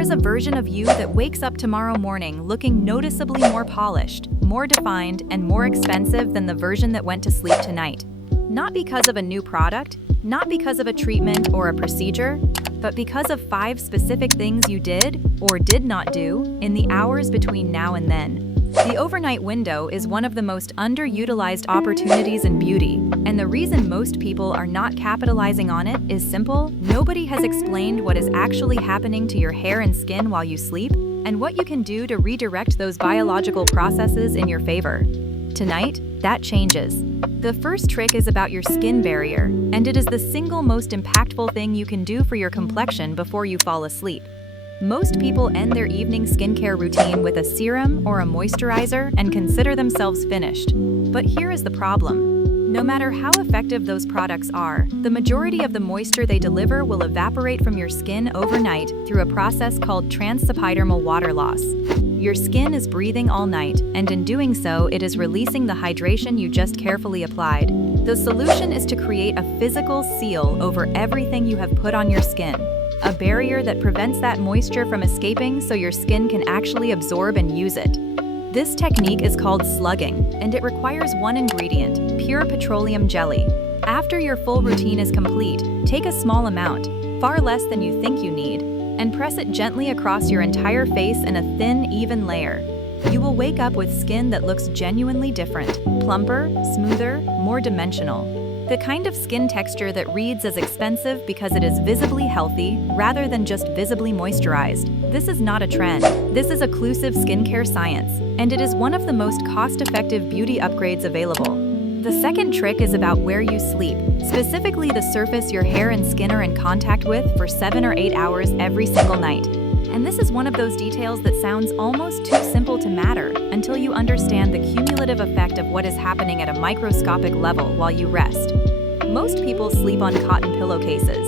is a version of you that wakes up tomorrow morning looking noticeably more polished, more defined, and more expensive than the version that went to sleep tonight. Not because of a new product, not because of a treatment or a procedure, but because of 5 specific things you did or did not do in the hours between now and then. The overnight window is one of the most underutilized opportunities in beauty, and the reason most people are not capitalizing on it is simple. Nobody has explained what is actually happening to your hair and skin while you sleep, and what you can do to redirect those biological processes in your favor. Tonight, that changes. The first trick is about your skin barrier, and it is the single most impactful thing you can do for your complexion before you fall asleep. Most people end their evening skincare routine with a serum or a moisturizer and consider themselves finished. But here is the problem. No matter how effective those products are, the majority of the moisture they deliver will evaporate from your skin overnight through a process called transepidermal water loss. Your skin is breathing all night, and in doing so, it is releasing the hydration you just carefully applied. The solution is to create a physical seal over everything you have put on your skin. A barrier that prevents that moisture from escaping so your skin can actually absorb and use it. This technique is called slugging, and it requires one ingredient, pure petroleum jelly. After your full routine is complete, take a small amount, far less than you think you need, and press it gently across your entire face in a thin, even layer. You will wake up with skin that looks genuinely different, plumper, smoother, more dimensional. The kind of skin texture that reads as expensive because it is visibly healthy rather than just visibly moisturized. This is not a trend. This is occlusive skincare science, and it is one of the most cost-effective beauty upgrades available. The second trick is about where you sleep, specifically the surface your hair and skin are in contact with for 7 or 8 hours every single night. And this is one of those details that sounds almost too simple to matter until you understand the cumulative effect of what is happening at a microscopic level while you rest. Most people sleep on cotton pillowcases,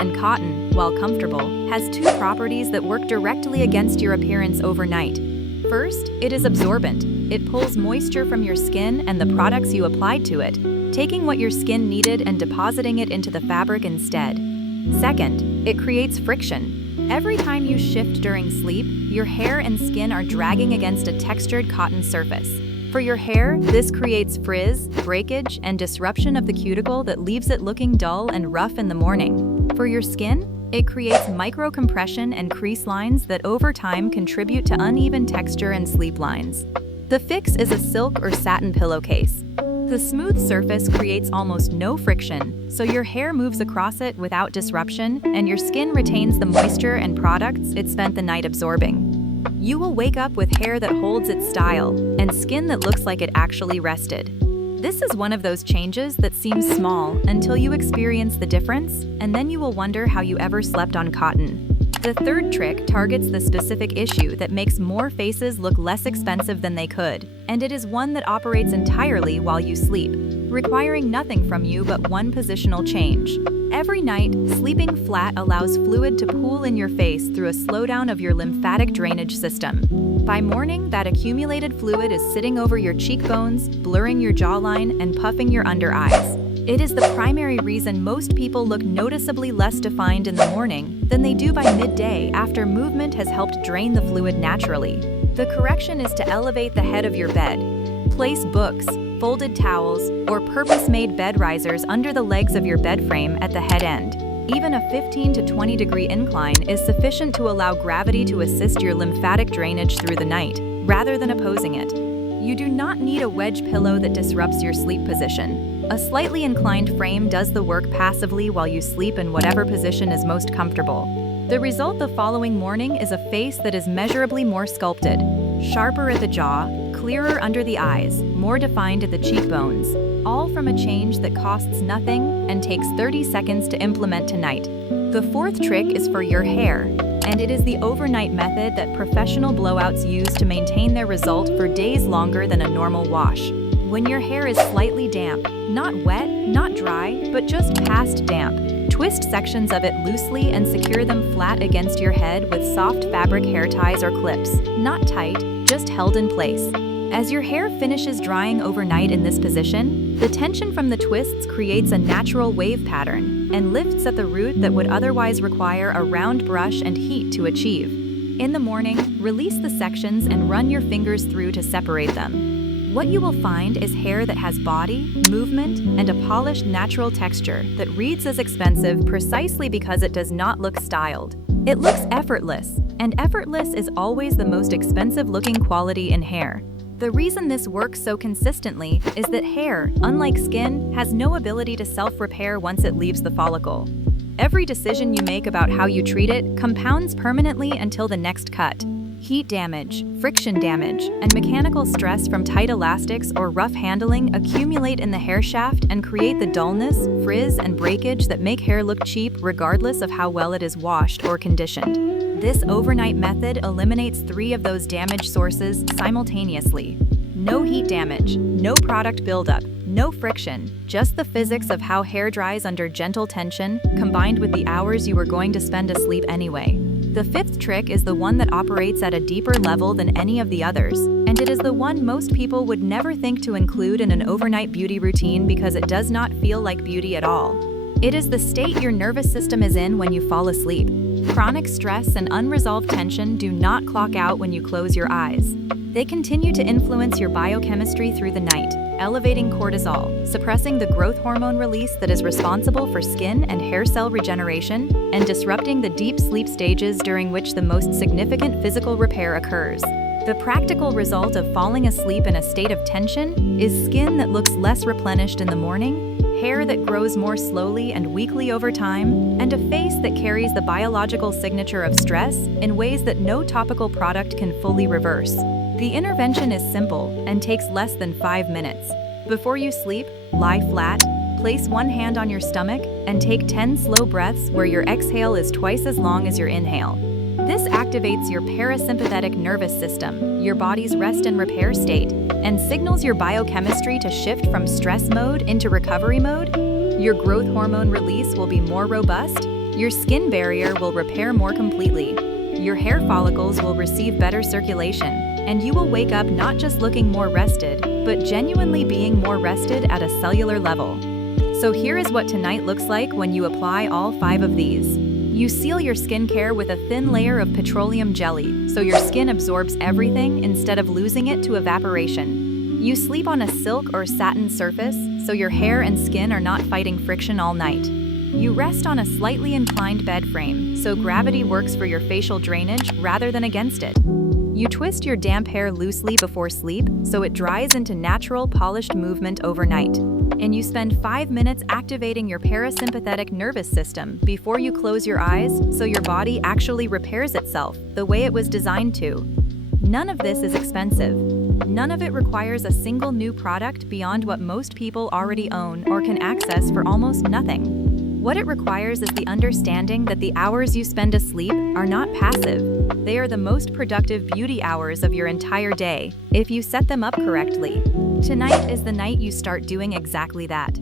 and cotton, while comfortable, has 2 properties that work directly against your appearance overnight. First, it is absorbent. It pulls moisture from your skin and the products you applied to it, taking what your skin needed and depositing it into the fabric instead. Second, it creates friction. Every time you shift during sleep, your hair and skin are dragging against a textured cotton surface. For your hair, this creates frizz, breakage, and disruption of the cuticle that leaves it looking dull and rough in the morning. For your skin, it creates micro-compression and crease lines that over time contribute to uneven texture and sleep lines. The fix is a silk or satin pillowcase. The smooth surface creates almost no friction, so your hair moves across it without disruption, and your skin retains the moisture and products it spent the night absorbing. You will wake up with hair that holds its style, and skin that looks like it actually rested. This is one of those changes that seems small until you experience the difference, and then you will wonder how you ever slept on cotton. The third trick targets the specific issue that makes more faces look less expensive than they could, and it is one that operates entirely while you sleep, requiring nothing from you but one positional change. Every night, sleeping flat allows fluid to pool in your face through a slowdown of your lymphatic drainage system. By morning, that accumulated fluid is sitting over your cheekbones, blurring your jawline, and puffing your under eyes. It is the primary reason most people look noticeably less defined in the morning than they do by midday after movement has helped drain the fluid naturally. The correction is to elevate the head of your bed. Place books, folded towels, or purpose-made bed risers under the legs of your bed frame at the head end. Even a 15 to 20 degree incline is sufficient to allow gravity to assist your lymphatic drainage through the night, rather than opposing it. You do not need a wedge pillow that disrupts your sleep position. A slightly inclined frame does the work passively while you sleep in whatever position is most comfortable. The result the following morning is a face that is measurably more sculpted, sharper at the jaw, clearer under the eyes, more defined at the cheekbones, all from a change that costs nothing and takes 30 seconds to implement tonight. The fourth trick is for your hair, and it is the overnight method that professional blowouts use to maintain their result for days longer than a normal wash. When your hair is slightly damp, not wet, not dry, but just past damp, twist sections of it loosely and secure them flat against your head with soft fabric hair ties or clips, not tight, just held in place. As your hair finishes drying overnight in this position, the tension from the twists creates a natural wave pattern and lifts at the root that would otherwise require a round brush and heat to achieve. In the morning, release the sections and run your fingers through to separate them. What you will find is hair that has body, movement, and a polished natural texture that reads as expensive precisely because it does not look styled. It looks effortless, and effortless is always the most expensive-looking quality in hair. The reason this works so consistently is that hair, unlike skin, has no ability to self-repair once it leaves the follicle. Every decision you make about how you treat it compounds permanently until the next cut. Heat damage, friction damage, and mechanical stress from tight elastics or rough handling accumulate in the hair shaft and create the dullness, frizz, and breakage that make hair look cheap regardless of how well it is washed or conditioned. This overnight method eliminates 3 of those damage sources simultaneously. No heat damage, no product buildup, no friction, just the physics of how hair dries under gentle tension, combined with the hours you were going to spend asleep anyway. The 5th trick is the one that operates at a deeper level than any of the others, and it is the one most people would never think to include in an overnight beauty routine because it does not feel like beauty at all. It is the state your nervous system is in when you fall asleep. Chronic stress and unresolved tension do not clock out when you close your eyes. They continue to influence your biochemistry through the night, elevating cortisol, suppressing the growth hormone release that is responsible for skin and hair cell regeneration, and disrupting the deep sleep stages during which the most significant physical repair occurs. The practical result of falling asleep in a state of tension is skin that looks less replenished in the morning, hair that grows more slowly and weakly over time, and a face that carries the biological signature of stress in ways that no topical product can fully reverse. The intervention is simple and takes less than 5 minutes. Before you sleep, lie flat, place one hand on your stomach, and take 10 slow breaths where your exhale is twice as long as your inhale. This activates your parasympathetic nervous system, your body's rest and repair state, and signals your biochemistry to shift from stress mode into recovery mode. Your growth hormone release will be more robust, your skin barrier will repair more completely, your hair follicles will receive better circulation, and you will wake up not just looking more rested, but genuinely being more rested at a cellular level. So here is what tonight looks like when you apply all 5 of these. You seal your skincare with a thin layer of petroleum jelly, so your skin absorbs everything instead of losing it to evaporation. You sleep on a silk or satin surface, so your hair and skin are not fighting friction all night. You rest on a slightly inclined bed frame, so gravity works for your facial drainage rather than against it. You twist your damp hair loosely before sleep, so it dries into natural, polished movement overnight. And you spend 5 minutes activating your parasympathetic nervous system before you close your eyes, so your body actually repairs itself the way it was designed to. None of this is expensive. None of it requires a single new product beyond what most people already own or can access for almost nothing. What it requires is the understanding that the hours you spend asleep are not passive. They are the most productive beauty hours of your entire day, if you set them up correctly. Tonight is the night you start doing exactly that.